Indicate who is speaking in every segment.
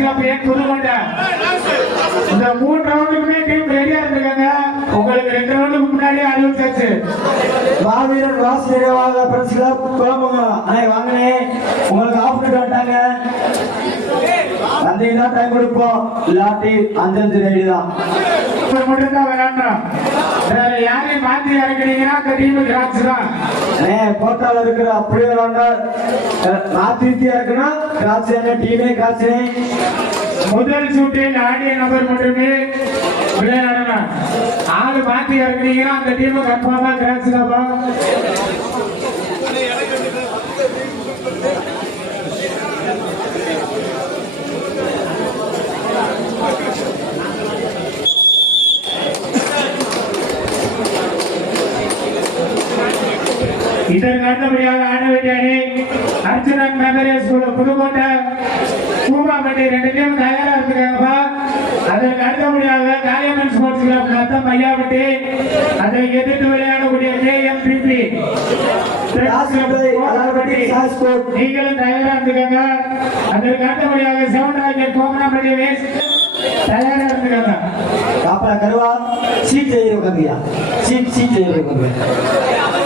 Speaker 1: Club ஏன் இந்த மூணு ரவுண்டுக்குமே டீம் ரெடியா இருந்துக்கங்க உங்களுக்கு ரெண்டு ரவுண்டுக்கு முன்னாடி அறிவிச்சாச்சு
Speaker 2: மாவீரன் வாசு நினைவாக பிரஸ் கிளப் குழம்புங்கலாம் அண்ணே உங்களுக்கு ஆஃப் பண்ணிட்டு வந்துட்டாங்க. வந்தீங்கன்னா டைம் கொடுப்போம். இல்லாட்டி அஞ்சஞ்சு ரெடி தான்
Speaker 1: மட்டும்தான் விளையாடுறோம் வேற யாரையும் மாத்தி இறக்குறீங்கன்னா அந்த டீம் கிராட்ச் தான்.
Speaker 2: அண்ணே போட்டால இருக்கிற அப்படியே விளாண்டா மாத்தி வித்தியா இருக்குன்னா கிராட்சி என்ன டீமே கிராட்சி
Speaker 1: முதல் சூட்டில் ஆடிய நபர் மட்டுமே விளையாடணும். ஆளு மாத்தி இறக்குறீங்கன்னா அந்த டீம் கன்ஃபார்மா கிராட்ச் தான் இதற்கு அடுத்தபடியாக ஆட வேண்டிய அணி அர்ஜுனன் மெமரியல் ஸ்கூல் புதுக்கோட்டை பூமாப்பட்டி ரெண்டு டீம் தயாரா இருக்காங்கப்பா. அதற்கு அடுத்தபடியாக காளியம்மன் ஸ்போர்ட்ஸ் கிளப் நத்தம் ஐயாவட்டி அதை எதிர்த்து விளையாடக்கூடிய கேஎம்பிபி நீங்களும் தயாரா இருந்துக்கங்க. அதற்கு அடுத்தபடியாக செவன் ராக்கெட் கோமனாப்பட்டி வேஸ்ட் தயாரா இருந்துக்கங்க.
Speaker 2: காப்பல கருவா சீட் செய்ய சீட் சீட் செய்ய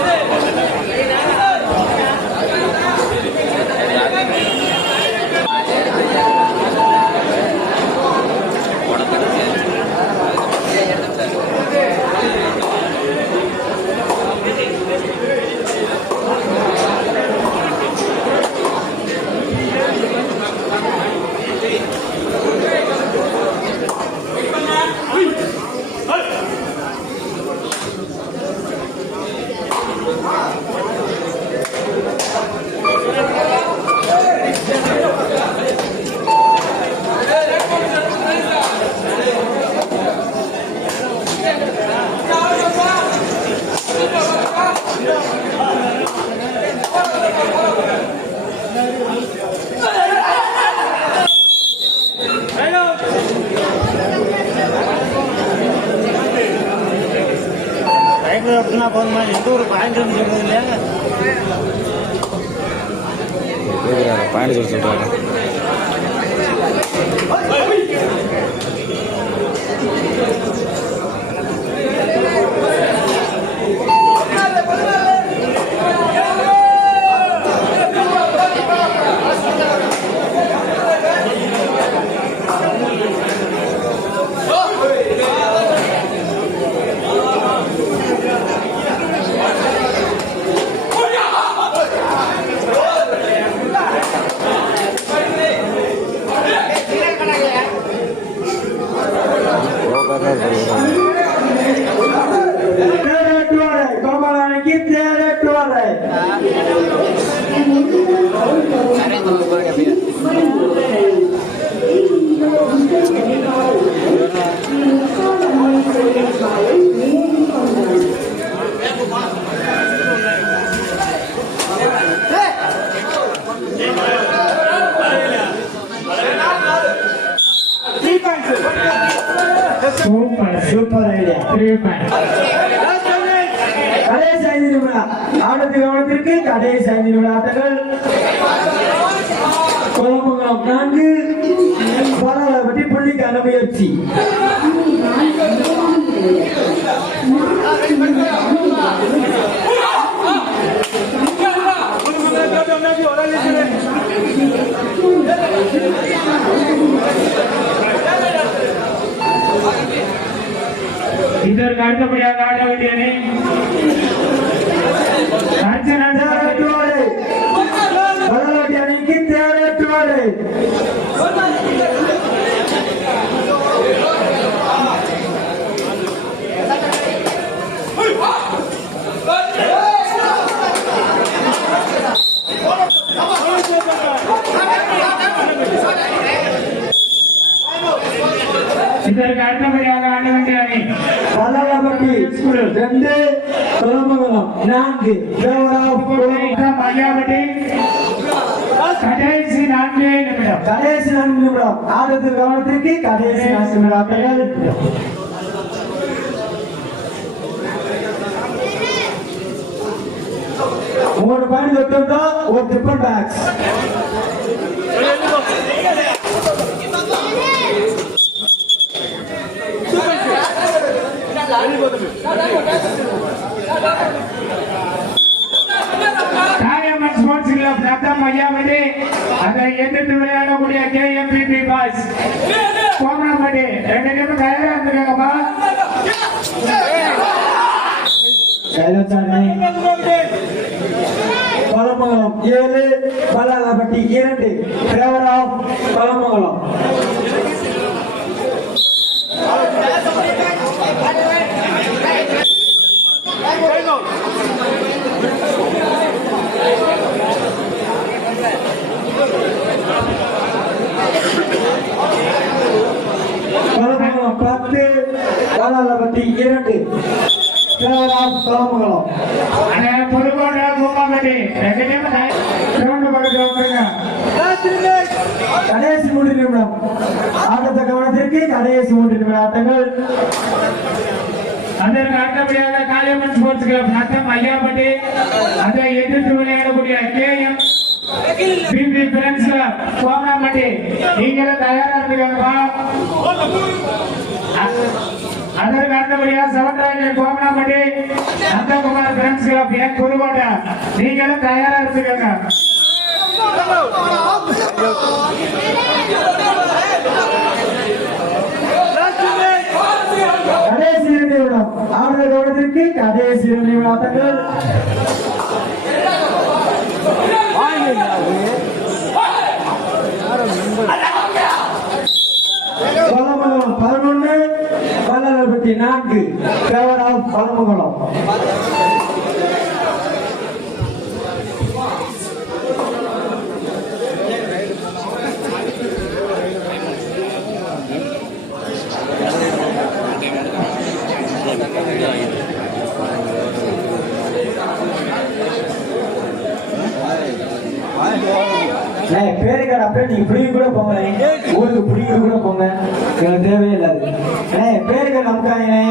Speaker 2: உட்காந்து
Speaker 3: போதுமா எந்த ஒரு பயங்கரம் சொல்றது இல்லையா?
Speaker 4: பாயிண்ட் சொல்றாங்க.
Speaker 2: Amen.
Speaker 1: சூப்பர்
Speaker 2: கடைசி ஐந்து நிமிடம் ஆட்டத்து கவனத்திற்கு கடைசி ஐந்து நிமிட ஆட்டங்கள் நான்கு புள்ளிக்கான முயற்சி
Speaker 1: இதற்கு அடுத்தபடியாக ஆட வேண்டிய
Speaker 2: பாலாளப்பட்டி ரெண்டு குழம்புங்களம் நான்கு
Speaker 1: ஐயாவட்டி கடைசி நான்கே நிமிடம்.
Speaker 2: கடைசி நான்கு நிமிடம். ஆட்டத்து கவனத்திற்கு கடைசி நான்கு நிமிடம். மூணு பாயிண்ட் தொட்டிருந்தா ஒரு tiffin packs Rayamman sports club Natham மையாவது.
Speaker 1: அதை எதிர்த்து விளையாடக்கூடிய கேஎம்பிபி பாய்ஸ் கோமலம்பட்டி ரெண்டு நிமிஷம் தயாரா
Speaker 2: இருந்துருக்காங்கப்பா பலமங்கலம் ஏழு பல்லாபட்டி இரண்டு. பலமங்கலம். பத்து பல்லாளப்பட்டி இரண்டு. டிரைவர் ஆஃப் பழமங்கலம்
Speaker 1: அண்ணே புதுக்கோட்டை கோமாம்பட்டி ரெண்டு டீம் கிரவுண்ட் பக்கத்துல வந்துருங்க
Speaker 2: கடைசி மூன்று நிமிடம். ஆட்டத்தை கவனத்திற்கு கடைசி மூன்று நிமிட ஆட்டங்கள்.
Speaker 1: அதற்கு அடுத்தபடியாக காளியம்மன் ஸ்போர்ட்ஸ் கிளப் நத்தம் ஐயாப்பட்டி அதை எதிர்த்து விளையாடக்கூடிய KM BP friends club Komanampatti நீங்களும் தயாரா இருந்துக்காங்கப்பா. அதற்கு அடுத்தபடியாக செவன்ராயன் கோமனாம்பட்டி நந்தகுமார் ஃப்ரெண்ட்ஸ் கிளப் என் புதுக்கோட்டை நீங்களும் தயாரா இருந்துக்கோங்க
Speaker 2: கடைசி இரண்டு நிமிடம் ஆடுதல் கவனத்திற்கு கடைசி இரண்டு நிமிட ஆட்டங்கள் பலமங்கலம் பதினொன்று நான்கு கேவலம் பலமங்கலம் ஏய், பேருக்கார அப்படியே நீங்க புரிய கூட போங்க ஊருக்கு புரிய கூட போங்க. எனக்கு தேவையில்லாது இல்லாது ஏய், பேருக்கார நமக்காங்க
Speaker 1: அண்ணே,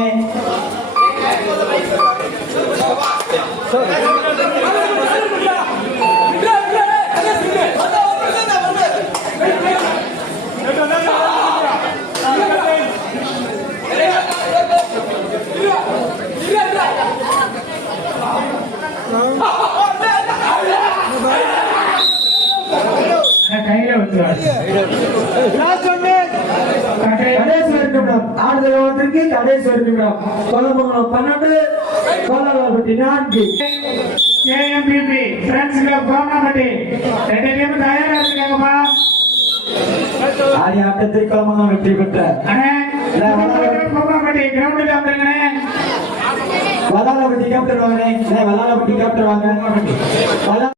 Speaker 1: வச்சுருவாரு
Speaker 2: கடைசி நிமிடம் கொல்லமங்கலம் பன்னெண்டு கொல்லப்பட்டி நான்கு.
Speaker 1: கேஎம்பிபி ஃப்ரெண்ட்ஸ் கிளப் கோமனாம்பட்டி ரெண்டு டீம் தயாரா இருந்துக்காங்கப்பா
Speaker 2: ஆடி ஆட்டத்தில் கொல்லமங்கலம் வெற்றி பெற்ற.
Speaker 1: கோமனாம்பட்டி கிரவுண்டுக்கு வந்துருங்கண்ணே
Speaker 2: வல்லாளப்பட்டி கேப்டன் வாங்க. கேப்டன்